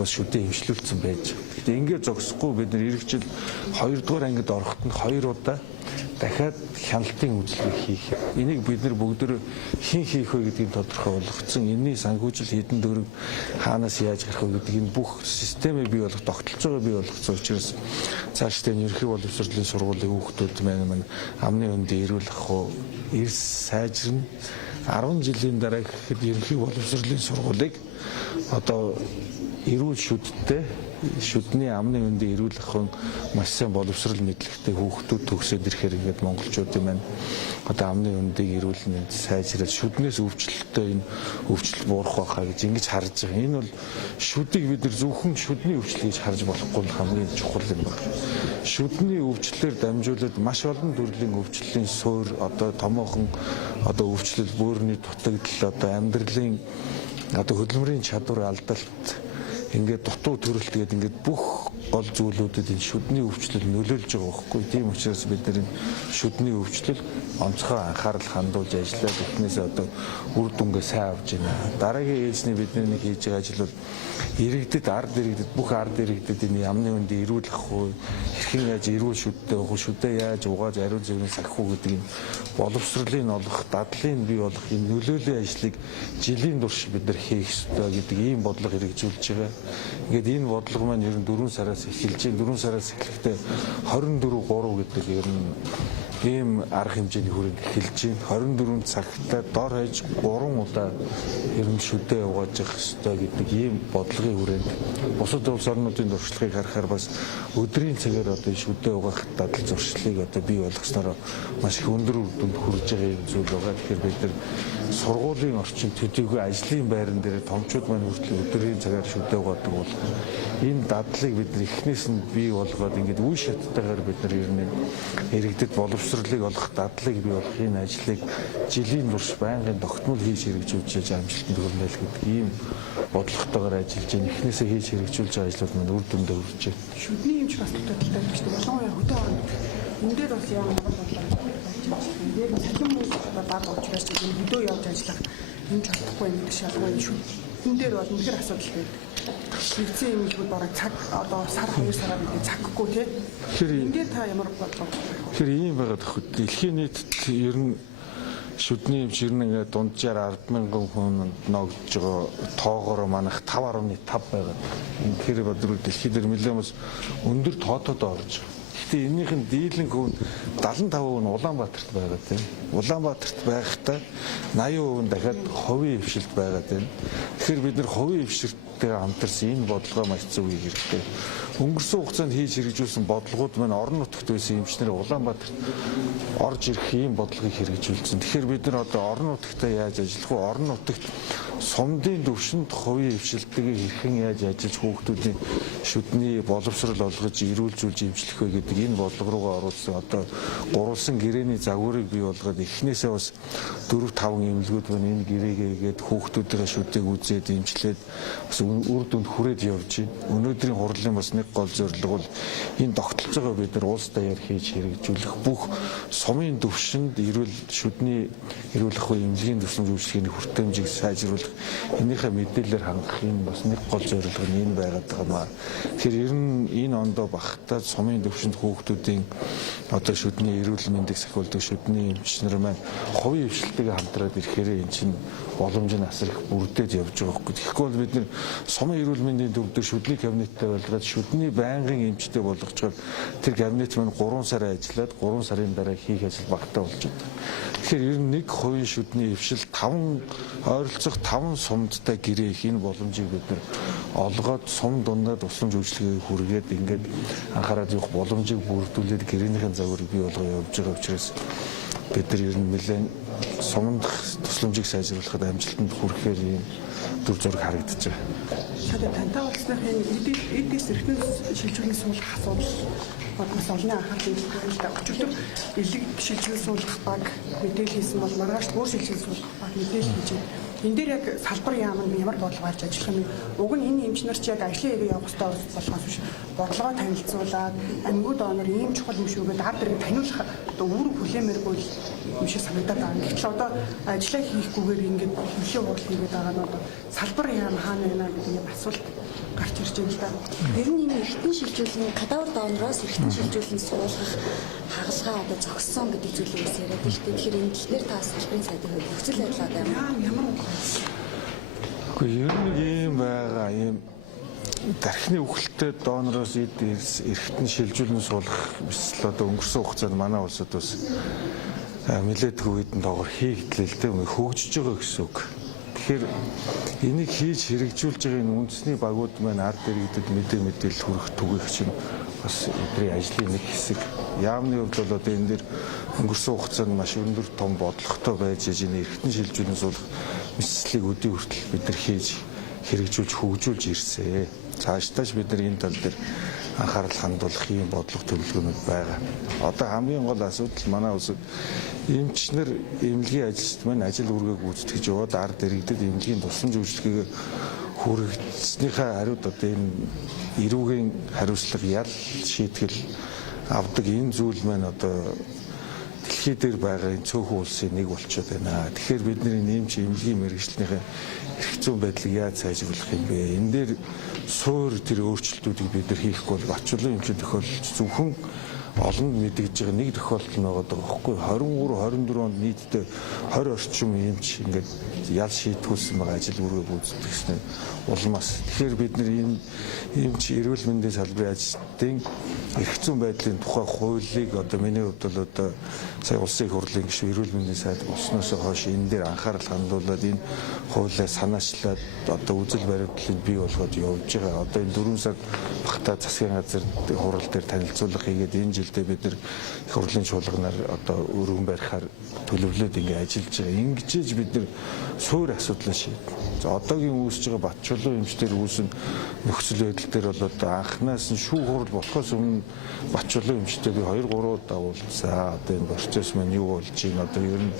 бас шүдээ хэмжлүүлсэн байж. Гэтэ ингээд зогсохгүй бид нэр ирэх жил 2 дугаар ангид ороход нь 2 удаа дахиад хяналтын үйлчлэг хийх. Энийг бид нар бүгдөө хэн хийх вэ гэдгийг тодорхой болгоцсон. Энэний санхүүжил хэдэн төгрөг хаанаас яаж гарах вэ гэдэг энэ бүх системийг бий болгох, тогтолцоогоо бий болгоцсон учраас цаашдаа ерөнхий боловсролын сургуулийн хүүхдүүд маань амны өндөө ирүүл ах уу, эрс сайжирна. 10 жилийн дараа гэхэд ерөнхий боловсролын сургуулийг одоо эрүүл шүдтэй шүдний амны өндөө эрүүл ахын маш сайн боловсрол мэдлэгтэй хүүхдүүд төгсөөд ирэхээр ингээд монголчуудын маань одоо амны өндийг эрүүлэн сайжраад шүднээс өвчлөлтөө энэ өвчлөлт буурах байхаа гэж ингэж харж байгаа. Энэ бол шүдийг бид нар зөвхөн шүдний өвчлөл гэж харж болохгүй хамгийн чухал юм байна. Шүдний өвчлөлөөр дамжуулаад маш олон төрлийн өвчлөлийн суур одоо томоохон одоо өвчлөл бөөрийн дутагдал одоо амьдралын одоо хөдөлмөрийн чадвар алдалт ингээд дутуу төрөлт гэдэг ингээд бүх гол зүйлүүдэд энэ шүдний өвчлөл нөлөөлж байгаа байхгүй. Тийм учраас бид нар энэ шүдний өвчлөл онцгой анхаарал хандуулж ажиллаад эхнээсээ одоо үр дүнгээ сайн авч байна. Дараагийн ээлжний бидний нэг хийж байгаа ажил бол иргэдэд ард иргэдэд бүх ард иргэдэд энэ амны өндөө эрүүл ах уу, хэрхэн яаж эрүүл шүдтэй байх уу, шүдээ яаж угааж ариун зэврийн сахих уу гэдэг энэ боловсролын олох, дадлын бий болох энэ нөлөөллийн ажлыг жилийн турш бид нар хийх ёстой гэдэг ийм бодлого хэрэгжүүлж байгаа. Ингээд энэ бодлого маань ер нь 4 сараас эхэлж байна. 4 сараас эхлэхдээ 24/3 гэдэг ер нь ийм арга хэмжээний хүрээнд эхэлж байна. 24 цагтаа дор хаяж 3 удаа ер нь шүдээ угааж явах ёстой гэдэг ийм бодлогын хүрээнд бусад улс орнуудын туршлагыг харахаар бас өдрийн цагаар одоо шүдээ угаах дадал зуршлыг одоо бий болгосноор маш их өндөр үр дүнд хүрж байгаа юм зүйл байгаа. Тэгэхээр бид нар сургуулийн орчин төдийгүй ажлын байран дээр томчууд маань хүртэл өдрийн цагаар шүдээ угаадаг бол энэ дадлыг бид нар эхнээс нь бий болгоод ингээд үе шаттайгаар бид нар ер нь иргэдэд боловсролыг олох дадлыг бий болох энэ ажлыг жилийн турш байнгын тогтмол хийж хэрэгжүүлж амжилтанд хүрнэ л гэдэг ийм бодлоготойгоор ажиллаж байна. Эхнээсээ хийж хэрэгжүүлж байгаа ажлууд маань үр дүндээ хүрч байна. Шүдний эмч бас төлөвлөлттэй гэж болгоомжтой хөдөө орно. Энэ дээр бас яа нэг бодлоо. Тэгээд цахим хүмүүс одоо бага учраас энэ хөдөө явж ажиллах юм чадахгүй юм гэж шалгуулна шүү. Энэ дээр бол үнэхээр асуудал байдаг. Шивцэн эмчүүд бараг цаг одоо сар 2 сараар ингээд цаггүй тий. Тэгэхээр энэ та ямар бодлоо? Тэгэхээр ийм байгаад ах. Дэлхийн нийтэд ер нь шүдний эмч ер нь ингээд дунджаар 10,000 хүн ногдож байгаа тоогоор манайх 5.5 байгаа. Тэгэхээр бодлоо дэлхийд нэлээд бас өндөр тоотод орж байгаа. Гэхдээ энийх нь дийлэнх хүн 75% нь Улаанбаатарт байгаа тийм. Улаанбаатарт байхдаа 80% нь дахиад хувийн хвшилт байгаа тийм. Тэгэхээр бид нар хувийн хвшилттэй хамтарсан энэ бодлогоо маш зөв хийх хэрэгтэй. Өнгөрсөн хугацаанд хийж хэрэгжүүлсэн бодлогууд маань орон нутагт байсан эмчнэр Улаанбаатарт орж ирэх ийм бодлогыг хэрэгжүүлсэн. Тэгэхээр бид нар одоо орон нутагтаа яаж ажиллах вэ? Орон нутагт сумдын төвшөнд хувийн хвшилтийг хэрхэн яаж ажиллаж хүүхдүүдийн шүдний боловсрол олгож ирүүлжүүлж эмчлэх вэ гэдэг энэ бодлого руугаа оруулсан одоо гурвалсан гэрээний загварыг бий болгоод эхнээсээ бас 4-5 эмнэлгүүд байна. Энэ гэрээгээд хүүхдүүдийн шүдийг үзээд эмчлээд бас үр дүнд хүрээд явж байна. Өнөөдрийн хурлын бас нэг гол зорилго бол энэ тогтолцоогоо бид нар улс даяар хийж хэрэгжүүлэх бүх сумын төвшөнд эрүүл шүдний эрүүл ах уй эмнэлгийн төсөв үйлчлэгийн хүртээмжийг сайжруулах энийхээ мэдээлэлээр хангах энэ бас нэг гол зорилго нь энэ байгаад байгаа юм. Тэгэхээр ер нь энэ ондоо багтаад сумын төвшөнд хүүхдүүдийн одоо шүдний эрүүл мэндийг сахиулдаг шүдний эмчнэр маань хувийн хвшилтэйгээ хамтраад ирэхээр эн чинь боломж нь асар их бүрдээд явж байгаа байхгүй. Тэгэхгүй бол бид нэр сумын эрүүл мэндийн төв дээр шүдний кабинеттэй болгоод шүдний байнгын эмчтэй болгочоод тэр кабинет маань 3 сар ажиллаад 3 сарын дараа хийх ажил багтаа болж байна. Тэгэхээр ер нь нэг хувийн шүдний хвшил 5 ойролцоох 5 сумдтай гэрээ их энэ боломжийг бид нар олгоод сум дундаа тусламж үйлчилгээ хүргээд ингээд анхаарал явах боломжийг бүрдүүлээд гэрээнийхэн загварыг бий болгоо явж байгаа учраас бид нар ер нь нэлээд сумд тусламжийг сайжруулахад амжилтанд хүрэхээр ийм дүр зураг харагдаж байгаа. Тэгээд тантай уулзсныхын эдгээс эрхтэн шилжүүлэн суулгах асуудал бас олонний анхаарлыг хандуулдаг. Өчигдөр элэг шилжүүлэн суулгах баг мэдээлэл хийсэн бол маргааш өөр шилжүүлэн суулгах баг мэдээлэл хийж байна. Энэ дээр яг салбар яам нь ямар бодлого гарч ажиллах юм. Уг нь энэ эмчнэр ч яг ажлын хэвээ явах хэрэгтэй болохоос биш бодлогоо танилцуулаад ангууд онор ийм чухал юм шүүгээд ард иргэд таниулах одоо үүрэг хүлээмээргүй юм шиг санагдаад байна. Гэтэл одоо ажиллаа хийхгүйгээр ингээд хөшөө хурал хийгээд байгаа нь одоо салбар яам хаана байна гэдэг юм асуулт гарч ирж байна л да. Ер нь энэ эргэтэн шилжүүлэн кадавр донороос эргэтэн шилжүүлэн суулгах хагалгаа одоо зогссон гэдэг зүйлээс яриад байна шүү дээ. Тэгэхээр энэ тал дээр та салбарын сайдын хувьд нөхцөл байдал одоо Ямар Гэхдээ ер нь ийм байгаа ийм тархины үхэлтэй донороос эргэтэн шилжүүлэн суулгах эсвэл одоо өнгөрсөн хугацаанд манай улсад бас нэлээдгүй хэдэн доогоор хийгдлээ л дээ хөгжиж байгаа гэсэн үг. Тэгэхээр энийг хийж хэрэгжүүлж байгаа энэ үндэсний багууд маань ард иргэдэд мэдээлэл хүргэх түгээх чинь бас бидний ажлын нэг хэсэг. Яамны хувьд бол одоо энэ дэр өнгөрсөн хугацаанд маш өндөр том бодлоготой байж энэ эргэтэн шилжүүлэн суулгах мэдслийг өдөө хүртэл бид нар хийж хэрэгжүүлж хөгжүүлж ирсэн. Цаашдаач бид нар энэ тал дээр анхаарал хандуулах юм бодлого төлөвлөгөөнүүд байгаа. Одоо хамгийн гол асуудал манай улсад эмчнэр эмнэлгийн ажилчид маань ажил үргээг гүйцэтгэж яваад ард иргэдэд эмнэлгийн тусламж үйлчилгээг хүргэснийхээ хариуд одоо энэ эрүүгийн хариуцлага ял шийтгэл авдаг энэ зүйл маань одоо дэлхий дээр байгаа энэ цөөхөн улсын нэг болчиход байна. Тэгэхээр бид нар эмч эмнэлгийн мэргэжлийнхээ эрх зүйн байдлыг яаж сайжруулах юм бэ? Энэ дээр суур тэр өөрчлөлтүүдийг бид нар хийхгүй бол орчлон эмчийн тохиолдолд зөвхөн олонд мэдэгдэж байгаа нэг тохиолдол нь байгаа байхгүй 23 24 онд нийтдээ 20 орчим эмч ингээд ял шийтгүүлсэн байгаа ажил бүргээ гүйцэтгэсэн улмаас. Тэгэхээр бид нар энэ эмч эрүүл мэндийн салбарын ажилтнуудын эрх зүйн байдлын тухай хуулийг одоо миний хувьд бол одоо сая улсын их хурлын гишүүн эрүүл мэндийн сайд болсноос хойш энэ дээр анхаарал хандуулад энэ хуулиа санаачлаад одоо үзэл баримтлалыг бий болгоод явж байгаа. Одоо энэ 4 сард Бахта засгийн газар хурал дээр танилцуулга хийгээд энэ жилдээ бид нар их хурлын чуулганаар одоо өргөн барихаар төлөвлөд ингээд ажиллаж байгаа. Ингэж бид нар суур асуудлаа шийднэ. За одоогийн үүсэж байгаа Батчулуун эмчтэр үүсэн нөхцөл байдал дээр бол одоо анхнаас нь шүүх хурал болохоос өмнө Батчулуун эмчтэй би 2 3 удаа уулзсан. Одоо энэ процесс маань юу болж байна? Одоо ер нь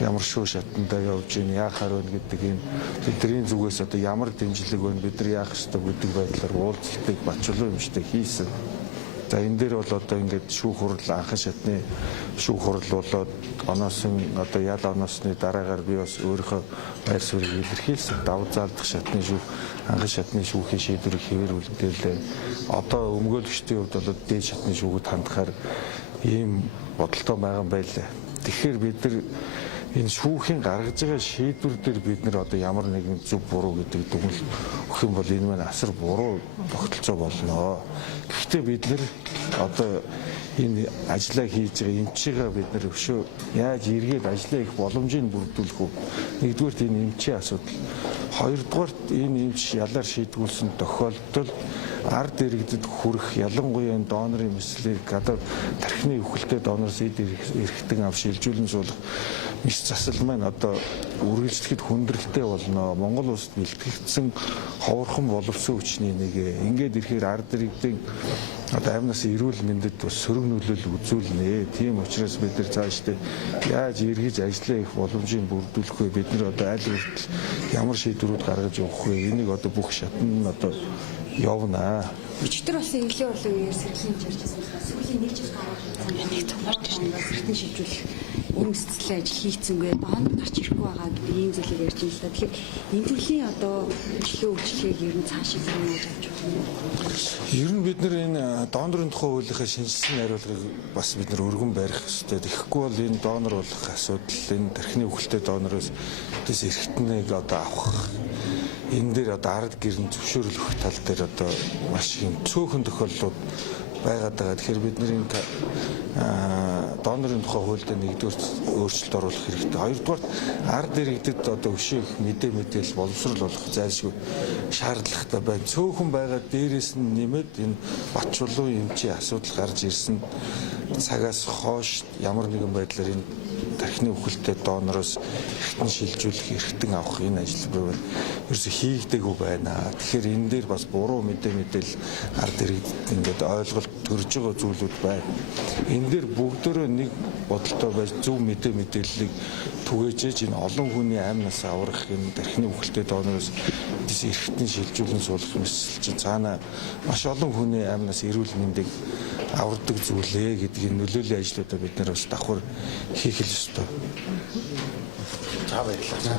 ямар шүүх шатандаа явж байна? Яахаар байна гэдэг энэ бидний зүгээс одоо ямар дэмжлэг байна? Бид нар яах ёстой гэдэг байдлаар уулзалтыг Батчулуун эмчтэй хийсэн. За энэ дээр бол одоо ингээд шүүх хурал анхан шатны шүүх хурал болоод оноосон одоо ял оноосны дараагаар би бас өөрийнхөө байр суурийг илэрхийлсэн. Давуу заалдах шатны шүүх анхан шатны шүүхийн шийдвэрийг хэвээр үлдээл. Одоо өмгөөлөгчдийн хувьд бол дээд шатны шүүхэд хандахаар ийм бодолтой байгаа юм байлаа. Тэгэхээр бид нар энэ шүүхийн гаргаж байгаа шийдвэр дээр бид нар одоо ямар нэгэн зөв буруу гэдэг дүгнэлт өгөх юм бол энэ маань асар буруу тогтолцоо болно. Гэхдээ бид нар одоо энэ ажиллаа хийж байгаа эмчигээ бид нар өшөө яаж эргээд ажиллаа их боломжийг бүрдүүлэх үү? Нэгдүгээрт энэ эмчийн асуудал. Хоёрдугаарт энэ эмч ялаар шийдгүүлсэн тохиолдолд ард иргэдэд хүрэх ялангуяа донорын мэслийг гадаад тархины үхэлтэй донороос эрхтэн ав шилжүүлэн суулгах мис засал маань одоо үргэлжлэхэд хүндрэлтэй болно. Монгол улсад бэлтгэгдсэн ховорхон боловсон хүчний нэг. Ингээд ирэхээр ард иргэдийн одоо амнаас эрүүл мэндэд бас сөрөг нөлөөлөл үзүүлнэ. Тийм учраас бид нар цаашдаа яаж эргэж ажиллаа их боломжийг бүрдүүлэх вэ? Бид нар одоо аль хүртэл ямар шийдвэрүүд гаргаж явах вэ? Энийг одоо бүх шатнд нь одоо явна. өчтөр болсон эмнэлгийн урлагийн үеэр сэргийлж ярьж байсан. Сүүлийн 1 жил гараад нэг цамарч ирсэн. Эргэтэн шилжүүлэх энэ мэдслэл ажил хийцэнгүй доонд гарч ирэхгүй байгаа гэдэг ийм зүйлийг ярьж байна л да. Тэгэхээр энэ төрлийн одоо чөлөө үйлчлэгийг ер нь цаашаа яаж авч явах вэ? Ер нь бид нар энэ донорын тухай хуулийнхаа шинжилсэн хариулгыг бас бид нар өргөн барих хэрэгтэй. Тэгэхгүй бол энэ донор болох асуудал энэ тархины үхэлтэй донороос дэс эрхтнийг одоо авах энэ дээр одоо ард гэрн зөвшөөрлөх тал дээр одоо маш их цөөхөн тохиолдлууд байгаад байгаа. Тэгэхээр бид нар энэ донорын тухай хуульд нэгдүгээр өөрчлөлт оруулах хэрэгтэй. Хоёрдугаар ард иргэдэд одоо өшөөх мэдээлэл боловсрол болох зайлшгүй шаардлагатай байна. Цөөхөн байгаа дээрээс нь нэмээд энэ Батчулуун эмчийн асуудал гарч ирсэн цагаас хойш ямар нэгэн байдлаар энэ тархины үхэлтэй донороос эргэтэн шилжүүлэх, эргэтэн авах энэ ажил байвал ерөөсө хийгдэггүй байна. Тэгэхээр энэ дээр бас буруу мэдээлэл ард иргэдэд ингээд ойлголт төрж байгаа зүйлүүд байна. Энэ дээр бүгдөө нэг бодолтой байж зөв мэдээллийг түгээжээж энэ олон хүний амнаас аврах энэ тархины үхэлтэй донороос эргэтэн шилжүүлэн суулгах мэсэл чинь цаана маш олон хүний амнаас эрүүл мэндийг авардаг зүйлээ гэдгийг нөлөөллийн ажлуудаа бид нар бас давхар хийх л ёстой. За баярлалаа.